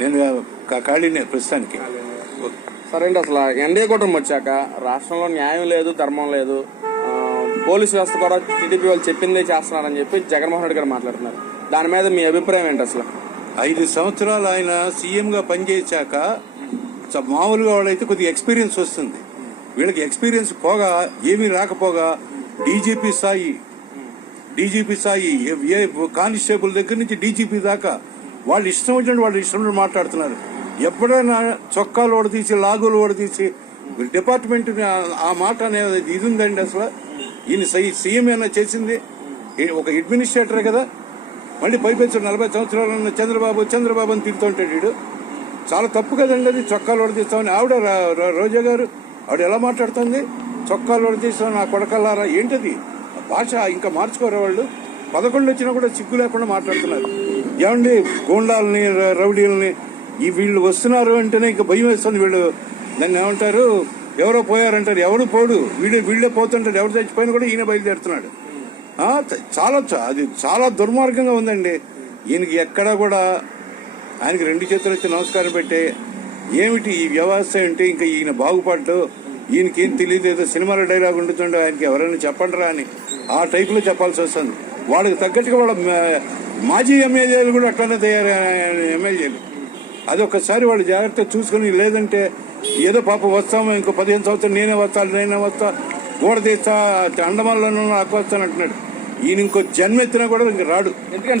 నేను ఖాళీనే ప్రస్తుతానికి. సరే అండి అసలు ఎన్డీఏ కూటమి వచ్చాక రాష్ట్రంలో న్యాయం లేదు ధర్మం లేదు. పోలీస్ వ్యవస్థ కూడా టీడీపీ వాళ్ళు చెప్పిందే చేస్తున్నారని చెప్పి జగన్మోహన్ రెడ్డి గారు మాట్లాడుతున్నారు. దాని మీద మీ అభిప్రాయం ఏంటి అసలు? ఐదు సంవత్సరాలు ఆయన సీఎం గా పనిచేశాక చ- మామూలుగా వాళ్ళైతే కొద్దిగా ఎక్స్పీరియన్స్ వస్తుంది. వీళ్ళకి ఎక్స్పీరియన్స్ పోగా ఏమీ రాకపోగా డీజీపీ స్థాయి డీజీపీ స్థాయి ఏ కానిస్టేబుల్ దగ్గర నుంచి డీజీపీ దాకా వాళ్ళు ఇష్టం వచ్చినట్టు వాళ్ళు ఇష్టం నుండి మాట్లాడుతున్నారు. ఎప్పుడైనా చొక్కాలు ఓడదీసి లాగులు ఓడదీసి డిపార్ట్మెంట్ ఆ మాట అనేది ఇది ఉందండి అసలు. ఈయన సీఎం ఏమైనా చేసింది? ఈ ఒక అడ్మినిస్ట్రేటరే కదా. మళ్ళీ పైపెచ్చు నలభై సంవత్సరాలు చంద్రబాబు చంద్రబాబు అని తిరుగుతుంటాడు వీడు. చాలా తప్పు కదండి అది. చొక్కాలు ఓడదీస్తామని ఆవిడ రోజా గారు ఆవిడ ఎలా మాట్లాడుతుంది? చొక్కాలు ఓడదీస్తాం నా కొడకల్లారా? ఏంటది? భాష ఇంకా మార్చుకోరా వాళ్ళు? పదకొండు వచ్చినా కూడా సిగ్గు లేకుండా మాట్లాడుతున్నారు. ఏమండి గోండాలని రౌడీలని ఈ వీళ్ళు వస్తున్నారు అంటేనే ఇంకా భయం వేస్తుంది వీళ్ళు. దాన్ని ఏమంటారు? ఎవరో పోయారంటారు ఎవడు పోడు? వీళ్ళు వీళ్ళే పోతుంటారు ఎవరు చచ్చిపోయినా కూడా ఈయన బయలుదేరుతున్నాడు. చాలా అది చాలా దుర్మార్గంగా ఉందండి. ఈయనకి ఎక్కడా కూడా ఆయనకి రెండు చేతులు వచ్చి నమస్కారం పెట్టే ఏమిటి ఈ వ్యవస్థ ఏంటి ఇంకా ఈయన బాగుపడ్డు. ఈయనకి ఏం తెలియదు ఏదో సినిమాలో డైలాగ్ ఉంటుందో ఆయనకి ఎవరైనా చెప్పండిరా అని. ఆ టైపులో చెప్పాల్సి వస్తుంది. వాళ్ళకి తగ్గట్టుగా వాళ్ళ మాజీ ఎమ్మెల్యేలు కూడా అట్లనే తయారు ఎమ్మెల్యేలు. అదొకసారి వాళ్ళు జాగ్రత్తగా చూసుకుని లేదంటే ఏదో పాప వస్తాము ఇంకో పదిహేను సంవత్సరాలు నేనే వస్తాను నేనే వస్తా గోడ తీస్తా అండమాన్లో నాకు వస్తాను అంటున్నాడు. ఈయన ఇంకో జన్మెత్తినా కూడా ఇంక రాడు. ఎందుకంటే